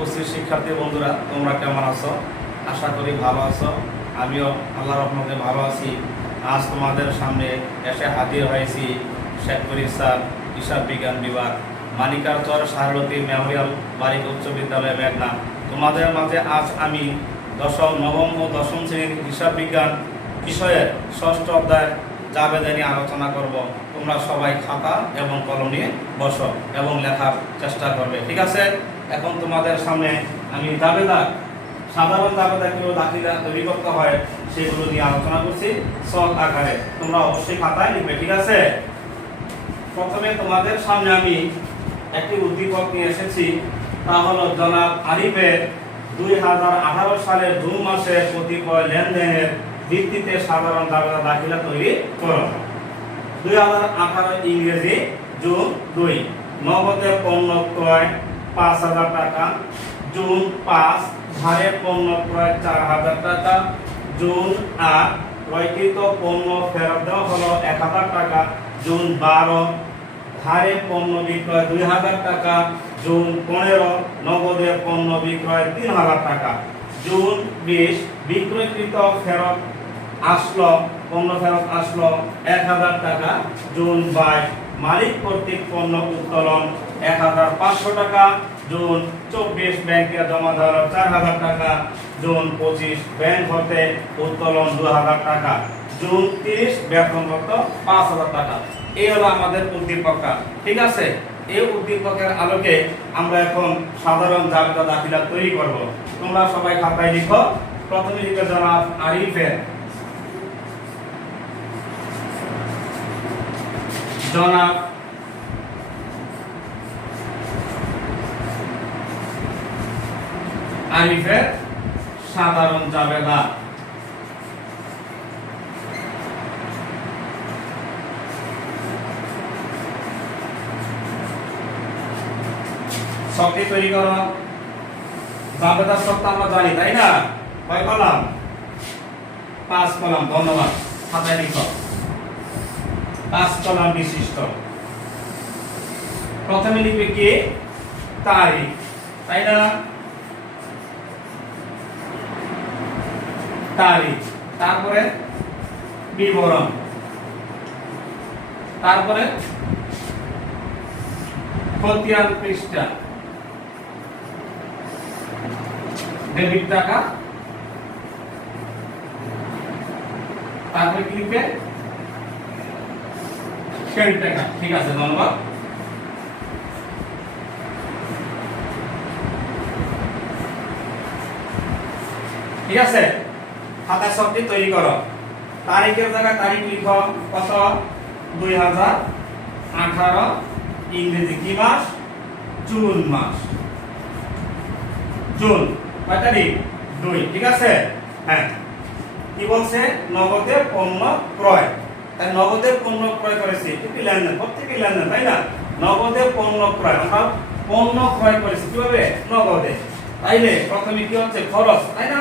উপস্থিত শিক্ষার্থী বন্ধুরা, তোমরা কেমন আছো? আশা করি ভালো আছো। আমিও আল্লাহর রহমতে ভালো আছি। আজ তোমাদের সামনে এসে হাজির হয়েছি শেখপুর স্যার হিসাব বিজ্ঞান বিভাগ, মানিকারচর সারলতী মেমোরিয়াল বালিকা উচ্চ বিদ্যালয় মেঘনা। তোমাদের মাঝে আজ আমি নবম ও দশম শ্রেণীর হিসাব বিজ্ঞান বিষয়ের ষষ্ঠ অধ্যায় জাবেদা নিয়ে আলোচনা করব। তোমরা সবাই খাতা এবং কলম নিয়ে বসো এবং লেখার চেষ্টা করবে, ঠিক আছে? এখন তোমাদের সামনে আমি সাধারণ জাবেদা কিভাবে দাখিলা তৈরি করতে হয় সেগুলো নিয়ে আলোচনা করছি ছক আকারে। তোমরা অবশ্যই খাতায় লিখবে, ঠিক আছে? প্রথমে তোমাদের সামনে আমি একটি উদ্দীপক নিয়ে এসেছি, তা হলো জনাব আরিফের 2018 সালের জুন মাসের কতিপয় লেনদেনের ভিত্তিতে সাধারণ জাবেদা দাখিলা তৈরি করো। 2018 ইংরেজি জুন 2, নগদে পণ্য ক্রয় 5,000 টাকা। জুন 5, ধারে পণ্য ক্রয় 4,000 টাকা। জুন 8, ক্রয়কৃত পণ্য ফেরত দেওয়া হলো 1,000 টাকা। জুন 12, ধারে পণ্য বিক্রয় 2,000 টাকা। জুন 15, নগদে পণ্য বিক্রয় 3,000 টাকা। জুন 20, বিক্রয়কৃত পণ্য ফেরত আসলো 1,000 টাকা। জুন 22, মালিক কর্তৃক পণ্য উত্তোলন 1,500 টাকা। জুন 24, ব্যাংকে জমা দেওয়া 4,000 টাকা। জুন 25, ব্যাংক হতে উত্তোলন 2,000 টাকা। জুন 30, বেতনগত 5,000 টাকা। এই হলো আমাদের উদ্দীপকটা, ঠিক আছে? এই উদ্দীপকের আলোকে আমরা এখন সাধারণ জাবেদা দাখিলা তৈরি করব। তোমরা সবাই খাতায় লিখো। প্রথমে লিখে জনাব আরিফের সাধারণ জাবেদা। ছকটি তৈরি করো। জাবেদার ছকটা আমরা জানি, তাই না? কয় কলাম? 5 কলাম। ধন্যবাদ। খাতায় লিখো। 5 কলাম বিশিষ্ট। প্রথমে লিখবে কি? তারিখ, তাই না? তারিখ, তারপরে বিবরণ, তারপরে খতিয়ান পৃষ্ঠা, ডেবিট টাকা, তারপরে কি লিখবে? ক্রেডিট টাকা। ঠিক আছে, ধন্যবাদ। ঠিক আছে, খাতায় ছকটি তৈরি করো। তারিখের জায়গায় তারিখ লিখো। কত? 2018 ইংরেজি কি মাস? জুন মাস। জুন কয় তারিখ? 2, ঠিক আছে? হ্যাঁ, কি বলছে? নগদে পণ্য ক্রয়। তাই নগদে পণ্য ক্রয় করেছি, কি লেনদেন, প্রত্যেকই লেনদেন, তাই না? নগদে পণ্য ক্রয়, আমরা পণ্য ক্রয় করেছি কিভাবে? নগদে। তাইলে প্রথমে কি হচ্ছে? খরচ, তাই না?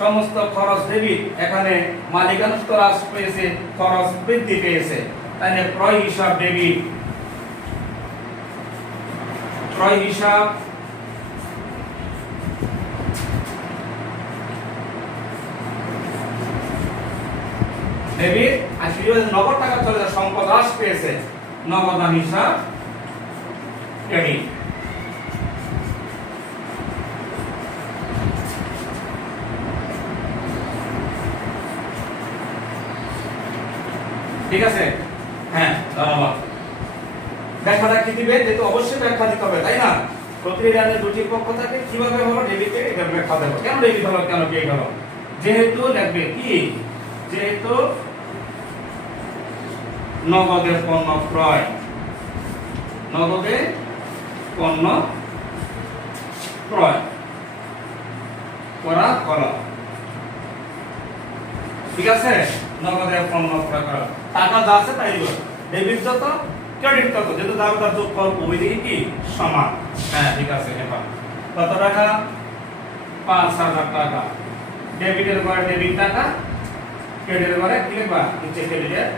সমস্ত খরচ ডেবিট। এখানে মালিকানাত্ব হ্রাস পেয়েছে, খরচ বৃদ্ধি পেয়েছে, তাইলে ক্রয় হিসাব ডেবিট। ক্রয় হিসাব ডেবিট। আর নগদ টাকা চলে যায়, সম্পদ হ্রাস পেয়েছে, নগদান হিসাব ক্রেডিট। ঠিক আছে? হ্যাঁ, ধন্যবাদ। ব্যাখ্যাটা কি দিবে? যেহেতু অবশ্যই ব্যাখ্যা দিতে হবে, তাই না? প্রতিটি লেনদেনের দুটি পক্ষ থাকে, কিভাবে হলো ডেবিট ক্রেডিট, এটা ব্যাখ্যা দেব। কেন ডেবিট হলো, কেন ক্রেডিট হলো? যেহেতু লিখবে কি? যেহেতু নগদে পণ্য ক্রয়, নগদে পণ্য ক্রয় করা হলো, ঠিক আছে? নগদে পণ্য ক্রয় করা, টাকা যা আছে তাই দিবে। ডেবিট যত, ক্রেডিট তত, যেহেতু দামটা যোগফল উভয় দিকে কি সমান। হ্যাঁ, ঠিক আছে। এবার কত টাকা? 5,000 টাকা। ডেবিটের পরে ডেবিট টাকা, ক্রেডিটের পরে কি লিখবা? নিচে ক্রেডিটের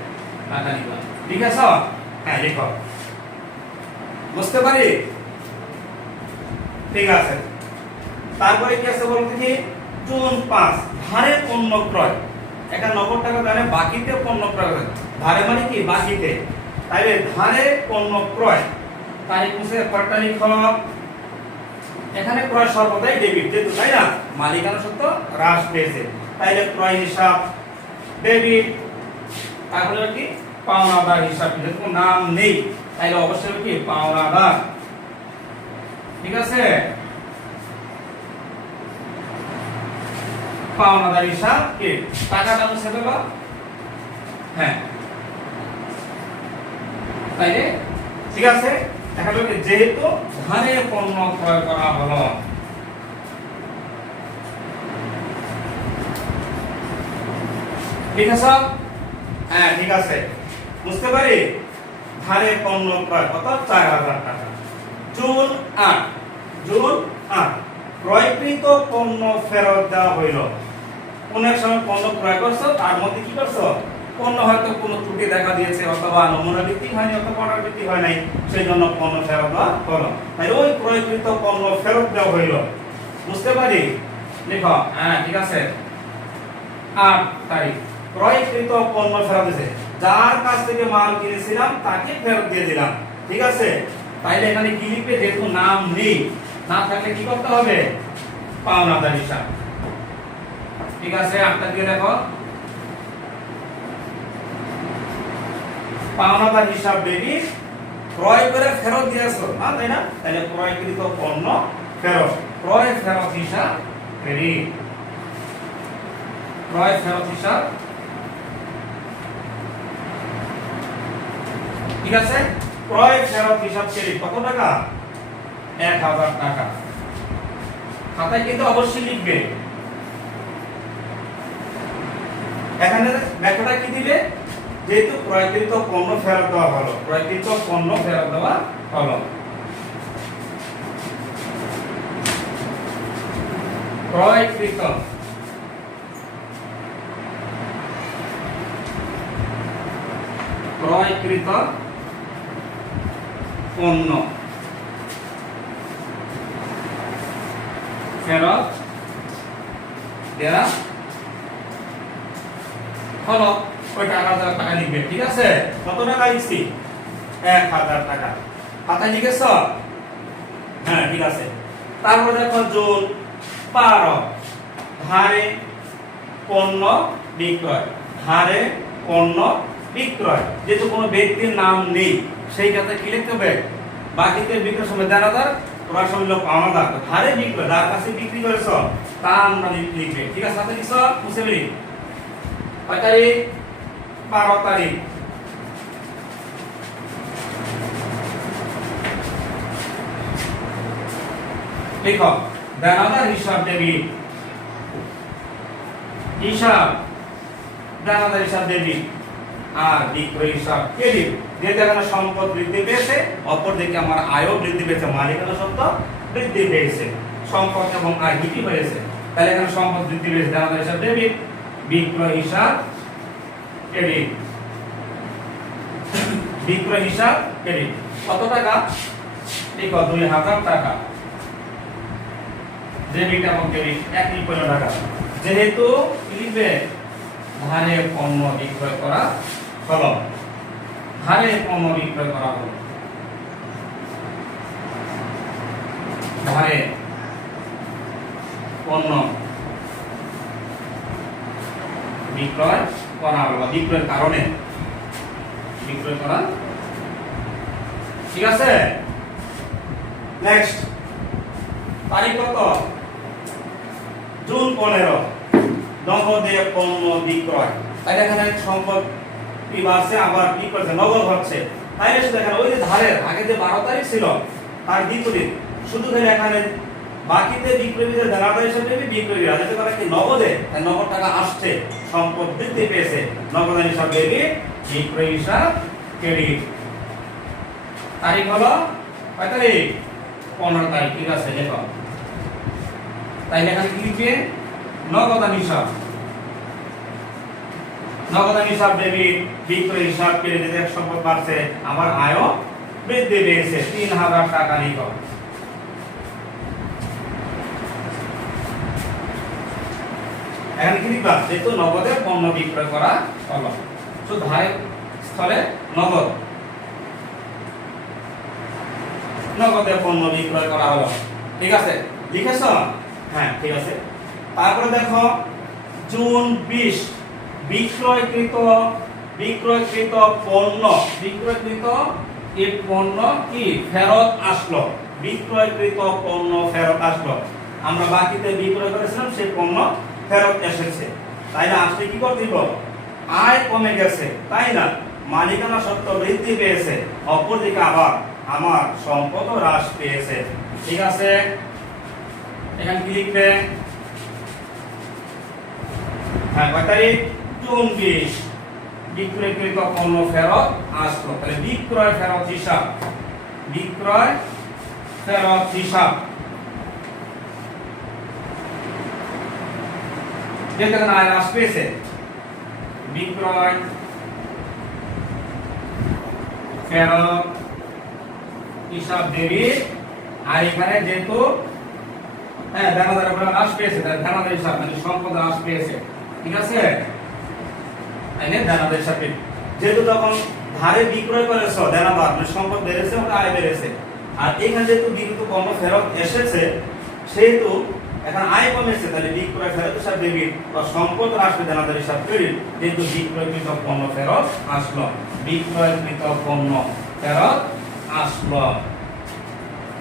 টাকা লিখবা। ঠিক আছে? হ্যাঁ, লিখো। বুঝতে পারি? ঠিক আছে। তারপরে কি আছে বলতে কি জুন 5 ধারে পণ্য ক্রয়, এটা নগদ টাকা ধারে বাকিতে পণ্য ক্রয় করে, ধারে মানে কি বাকিতে, তাইলে ধারে পণ্য ক্রয় তারিখ হচ্ছে কত তারিখ হলো, এখানে ক্রয় সর্বদাই ডেবিট যেহেতু, তাই না, মালিকানা সত্ত্ব হ্রাস পেয়েছে, তাইলে ক্রয় হিসাব ডেবিট। তাহলে কি পাওনাদার হিসাব, যেহেতু নাম নেই তাইলে অবশ্যই কি পাওনাদার, ঠিক আছে, পাওনাদার হিসাব কি টাকাটা মুছে দেব, হ্যাঁ তাইলে ঠিক আছে। দেখা গেল যেহেতু ধারে পণ্য ক্রয় করা হলো, ঠিক আছে, হ্যাঁ ঠিক আছে, বুঝতে পারি। ধারে পণ্য ক্রয় কত 4000 টাকা। জুন 8 ক্রয়কৃত পণ্য ফেরত দেওয়া হইল। অনেক সময় পণ্য ক্রয় করছো, তার মধ্যে কি করছো, পণ্য হয়তো কোনো ত্রুটি দেখা দিয়েছে, অথবা নমুনা ভিত্তিক হয়নি, অথবা অর্ডার ভিত্তিক হয় নাই, সেই জন্য পণ্য ফেরত দেওয়া হলো। তাই ওই ক্রয়কৃত পণ্য ফেরত দেওয়া হইল, বুঝতে পারি, লিখো, হ্যাঁ ঠিক আছে। 8 তারিখ ক্রয়কৃত পণ্য ফেরত দিয়েছে, যার কাছ থেকে মাল কিনেছিলাম তাকে ফেরত দিয়ে দিলাম, ঠিক আছে। তাইলে এখানে কি লিখবে, যেহেতু নাম নেই, না থাকলে কি করতে হবে, পাওনাদার হিসাব, ঠিক আছে। 8টা দিয়ে দেখো, পাওনাদার হিসাব ডেবিট, ক্রয় করে ফেরত দিয়েছো না, তাই না, তাহলে ক্রয়কৃত পণ্য ফেরত, ক্রয় ফেরত হিসাব ক্রেডিট, ক্রয় ফেরত হিসাব, ঠিক আছে। ক্রয় ফেরত হিসাব ক্রেডিট কত টাকা, 1000 টাকা। খাতায় কিন্তু অবশ্যই লিখবে, এখানে ব্যাখ্যাটা কি দিবে, যেহেতু ক্রয়কৃত পণ্য ফেরত দেওয়া হলো, ক্রয়কৃত পণ্য ফেরত দেওয়া হলো, ক্রয়কৃত ক্রয়কৃত পণ্য ফেরত দেওয়া হলো, ওই 1000 টাকা লিখবে, ঠিক আছে। কত টাকা লিখছি, 1000 টাকা, খাতায় লিখেছ, হ্যাঁ ঠিক আছে। তারপর দেখো জুন 12 ধারে পণ্য বিক্রয়, ধারে পণ্য বিক্রয়, যেহেতু কোনো ব্যক্তির নাম নেই সেই ক্ষেত্রে কি লিখতে হবে, বাকিতে বিক্রয় সময় দেনাদার, ক্রয় সময় পাওনাদার, ধারে বিক্রয়, যার কাছে বিক্রি করেছ তার নাম লিখবে, ঠিক আছে। সাথে লিখছ, মুছে ফেলি, কয় তারিখ, 12 তারিখ, লিখো, দেনাদার হিসাব ডেবিট, হিসাব দেনাদার হিসাব ডেবিট, আর বিক্রয় হিসাব ক্রেডিট। যেহেতু এখানে সম্পদ বৃদ্ধি পেয়েছে, অপর দিকে আমার আয়ও বৃদ্ধি পেয়েছে, মালিকানা সত্ত্ব বৃদ্ধি পেয়েছে, সম্পদ এবং আয় বৃদ্ধি হয়েছে, তাহলে এখানে সম্পদ বৃদ্ধি পেয়েছে, দেনাদার হিসাব ডেবিট, বিক্রয় হিসাব ক্রেডিট, বিক্রয় হিসাব ক্রেডিট। কত টাকা, লিখো 2000 টাকা, ডেবিট এবং ক্রেডিট একই টাকা। যেহেতু লিখবে ধারে পণ্য বিক্রয় করা হলো, ধারে পণ্য বিক্রয় করা হলো, ধারে পণ্য বিক্রয় করা হলো, বিক্রয়ের কারণে বিক্রয় করা, ঠিক আছে। নেক্সট তারিখ কত, জুন 15 নগদে পণ্য বিক্রয়, তাই এখানে সম্পদ কি বাড়ছে, আবার কি করছে, নগদ হচ্ছে, তাই শুধু এখানে ওই যে ধারের আগে যে 12 তারিখ ছিল তার বিপরীত, শুধু এখানে বাকিতে বিক্রয়ীদের দেনাদার হিসাবে বিক্রয়ীরা যেতে পারে কি নগদে, তাই নগদ টাকা আসছে, সম্পদ বৃদ্ধি পেয়েছে, নগদ হিসাব ডেবিট, বিক্রয় হিসাব ক্রেডিট। তারিখ হলো কয় তারিখ, 15 তারিখ, ঠিক আছে লেখো। তাইলে এখানে কি লিখবে, নগদান হিসাব, নগদান হিসাব ডেবিট, বিক্রয় হিসাব ক্রেডিটের সম্পদ বাড়ছে, আবার আয়ও বৃদ্ধি পেয়েছে, 3000 টাকা লিখো, এখানে কি লিখবা যেহেতু নগদে পণ্য বিক্রয় করা হলো তো ধারে স্থলে নগদে পণ্য বিক্রয় করা হলো ঠিক আছে লিখেছো হ্যাঁ ঠিক আছে তারপরে দেখো জুন 20 বিক্রয়কৃত পণ্য এই পণ্য কি ফেরত আসলো বিক্রয়কৃত পণ্য ফেরত আসলো আমরা বাকিতে বিক্রয় করেছিলাম সেই পণ্য ফেরত এসেছে তাই না আসলে কি করতে দিব আয় কমে গেছে তাই না মালিকানা সত্ত্ব বৃদ্ধি পেয়েছে অপরদিকে আবার আমার সম্পদও হ্রাস পেয়েছে ঠিক আছে এখানে কি লিখবে হ্যাঁ কয় তারিখ জুন 20 বিক্রয়কৃত পণ্য ফেরত আসলো তাহলে বিক্রয় ফেরত হিসাব যেখানে আয় হ্রাস পেয়েছে বিক্রয় ফেরত হিসাব ডেবিট আর এখানে যেহেতু হ্যাঁ দেনাদার উপর হ্রাস পেয়েছে তাহলে দেনাদার হিসাব মানে সম্পদ হ্রাস পেয়েছে ঠিক আছে এনে দেনাদার হিসাব যেহেতু তখন ধারে বিক্রয় করেছো দেনাদার মানে সম্পদ বেড়েছে এবং আয় বেড়েছে আর এখানে যেহেতু বিক্রিত পণ্য ফেরত এসেছে সেহেতু এখন আয় কমেছে তাহলে বিক্রয় ফেরত হিসাব ডেবিট বা সম্পদ হ্রাস দেনাদার হিসাব ক্রেডিট যেহেতু বিক্রয়কৃত পণ্য ফেরত আসলো বিক্রয়কৃত পণ্য ফেরত আসলো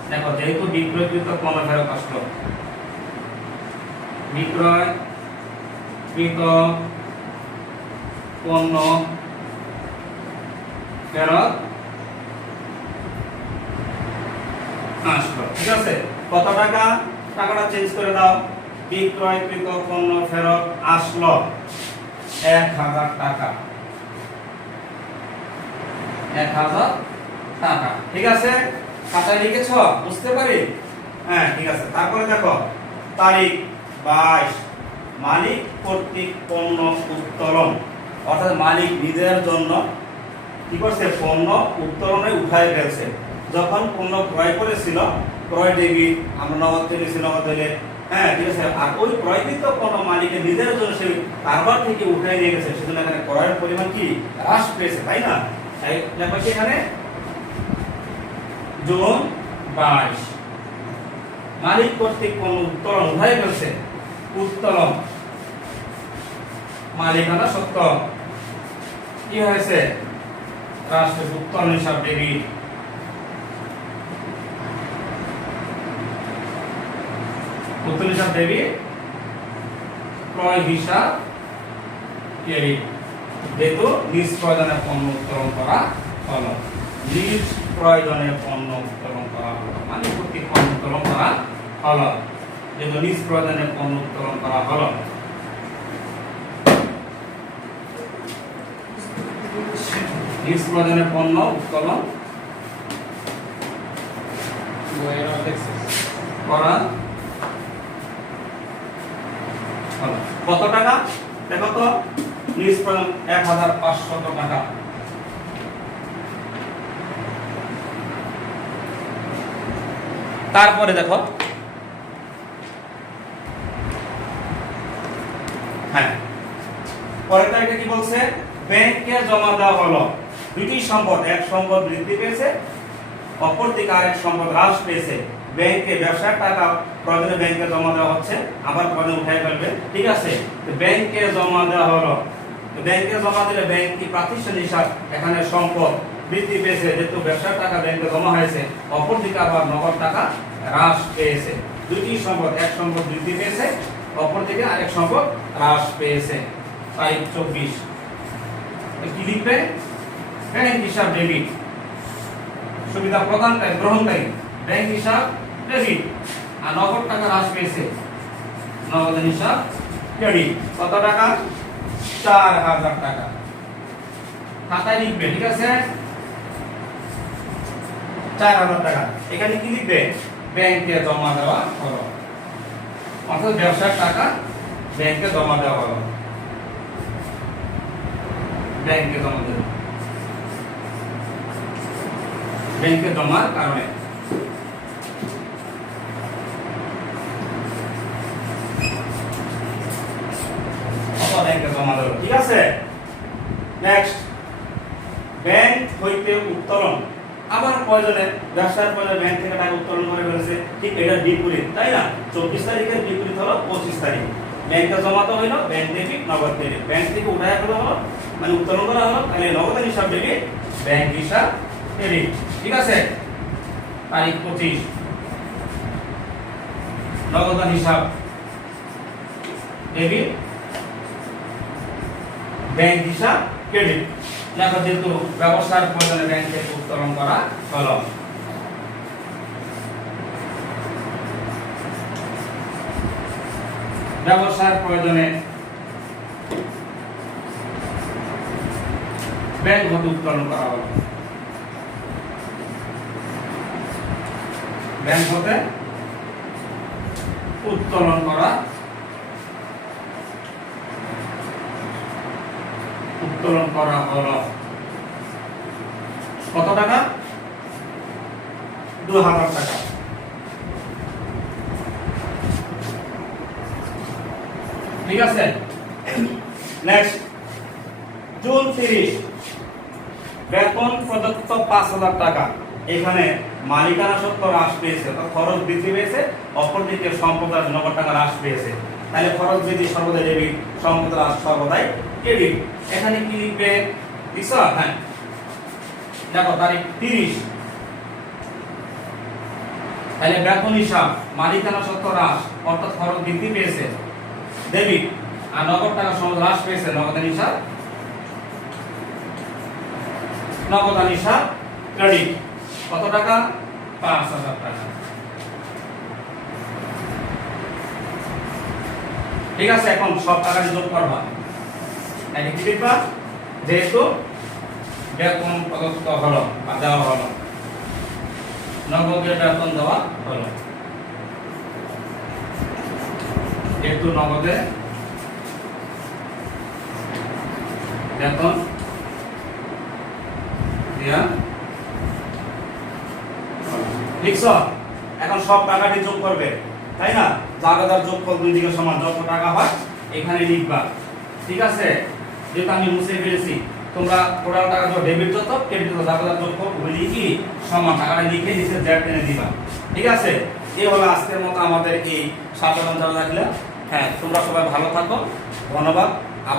দেখো যেহেতু বিক্রয়কৃত পণ্য ফেরত আসলো বিক্রয়কৃত পণ্য ফেরত আসলো ঠিক আছে কত টাকা টাকাটা চেঞ্জ করে দাও বিক্রয়কৃত পণ্য ফেরত আসলো 1000 টাকা 1000 টাকা ঠিক আছে খাতায় লিখেছ বুঝতে পারি হ্যাঁ ঠিক আছে তারপরে দেখো তারিখ 22 মালিক কর্তৃক পণ্য উত্তোলন অর্থাৎ মালিক নিজের জন্য কি করছে পণ্য উত্তোলনে উঠায় ফেলছে যখন পণ্য ক্রয় করেছিল ক্রয় ডেবিট আমরা নগদ দিয়েছি নগদ দিলে হ্যাঁ ঠিক আছে আর ওই ক্রয়কৃত পণ্য মালিকের নিজের জন্য সে কারবার থেকে উঠায় নিয়ে গেছে সেজন্য এখানে ক্রয়ের পরিমাণ কি হ্রাস পেয়েছে তাই না তাই লেখা কি এখানে জুন 22 মালিক কর্তৃক পণ্য উত্তোলন উঠায় ফেলছে উত্তোলন মালিকানা সত্ত্ব কি হয়েছে রাষ্ট্রের উত্তোলন হিসাব ডেবিট উত্তোলন হিসাব ডেবিট ক্রয় হিসাব ক্রেডিট যেহেতু নিজ প্রয়োজনে পণ্য উত্তোলন করা হলো নিজ প্রয়োজনে পণ্য উত্তোলন করা হলো মালিক কর্তৃক পণ্য উত্তোলন করা হলো যেহেতু নিজ প্রয়োজনে পণ্য উত্তোলন করা হলো নিজ প্রয়োজনে পণ্য উত্তোলন করা কত টাকা দেখো তো নিজ প্রয়োজন 1500 টাকা তারপরে দেখো হ্যাঁ পরের তারিখে কি বলছে ব্যাংকে জমা দেওয়া হলো দুটি সম্পদ এক সম্পদ বৃদ্ধি পেয়েছে অপরদিকে আরেক সম্পদ হ্রাস পেয়েছে ব্যাংকে ব্যবসার টাকা প্রয়োজনে ব্যাংকে জমা দেওয়া হচ্ছে আবার প্রয়োজনে উঠাই ফেলবে ঠিক আছে তো ব্যাংকে জমা দেওয়া হলো ব্যাংকে জমা দিলে ব্যাংক কি প্রাতিষ্ঠানিক হিসাব এখানে সম্পদ বৃদ্ধি পেয়েছে যেহেতু ব্যবসার টাকা ব্যাংকে জমা হয়েছে অপরদিকে আবার নগদ টাকা হ্রাস পেয়েছে দুটি সম্পদ এক সম্পদ বৃদ্ধি পেয়েছে অপরদিকে আরেক সম্পদ হ্রাস পেয়েছে তারিখ 24 কি লিখবে ব্যাংক হিসাব ডেবিট সুবিধা প্রদানকারী গ্রহণকারী ব্যাংক হিসাব ডেবিট আর নগদ টাকা হ্রাস পেয়েছে নগদ হিসাব ক্রেডিট কত টাকা 4000 টাকা খাতায় লিখবে ঠিক আছে 4000 টাকা এখানে কি লিখবে ব্যাংকে জমা দেওয়া হলো অর্থাৎ ব্যবসার টাকা ব্যাংকে জমা দেওয়া হলো ব্যাংকে জমা দেওয়া ব্যাংকে জমার কারণে জমা দেব। ঠিক আছে, নেক্সট ব্যাংক হইতে উত্তোলন। আবার প্রয়োজনে ব্যবসার প্রয়োজনে ব্যাংক থেকে টাকা উত্তোলন করে ফেলেছে, ঠিক এটা বিপরীত, তাই না? 24 তারিখের বিপরীত হলো 25 তারিখ। ব্যাংকে জমা তো হইলো ব্যাংক ডেবিট, নগদ ক্রেডিট। ব্যাংক থেকে উঠায় ফেলা হলো মানে উত্তোলন করা হলো, তাহলে নগদ হিসাব ডেবিট, ব্যাংক হিসাব ক্রেডিট। ঠিক আছে, তারিখ 25, নগদ হিসাব ডেবিট, ব্যাংক হিসাব ক্রেডিট। দেখো যেহেতু ব্যবসার প্রয়োজনে ব্যাংক থেকে উত্তোলন করা হলো, ব্যবসার প্রয়োজনে ব্যাংক হতে উত্তোলন করা হলো, ব্যাংক হতে উত্তোলন করা হলো। কত টাকা? 2000 টাকা। ঠিক আছে, নেক্সট জুন 30, বেতন প্রদত্ত 5000 টাকা। এখানে মালিকানা সত্ত্ব হ্রাস পেয়েছে, তো খরচ বৃদ্ধি পেয়েছে, অপরদিকে সম্পদের নগদ টাকা হ্রাস পেয়েছে, তাহলে খরচ বৃদ্ধি সর্বদাই ডেবিট, সম্পদের হ্রাস সর্বদাই ক্রেডিট। এখানে কি লিখবে? হ্যাঁ, দেখো তারিখ 30, তাহলে বেতন হিসাব মালিকানা সত্ত্ব হ্রাস অর্থাৎ খরচ বৃদ্ধি পেয়েছে ডেবিট, আর নগদ টাকা সম্পদ হ্রাস পেয়েছে নগদান হিসাব, নগদান হিসাব ক্রেডিট। কত টাকা? 5000 টাকা। ঠিক আছে, এখন সব টাকা যোগ করবা, নাকি কি লিখবা? যেহেতু বেতন প্রদত্ত হলো বা দেওয়া হলো, নগদে বেতন দেওয়া হলো, যেহেতু নগদে বেতন দিয়া লিখছ। এখন সব টাকাটি যোগ করবে, তাই না? জাবেদার যোগফল দুই দিকে সমান, যত টাকা হয় এখানে লিখবা। ঠিক আছে, যেটা আমি মুছে ফেলেছি, তোমরা টোটাল টাকা যত ডেবিট যত ক্রেডিট যত জাবেদার যোগফল ওগুলি কি সমান, টাকাটা লিখে নিচে জ্যাট টেনে দিবা। ঠিক আছে, এই হলো আজকের মতো আমাদের এই সাধারণ জাবেদা। হ্যাঁ, তোমরা সবাই ভালো থাকো, ধন্যবাদ।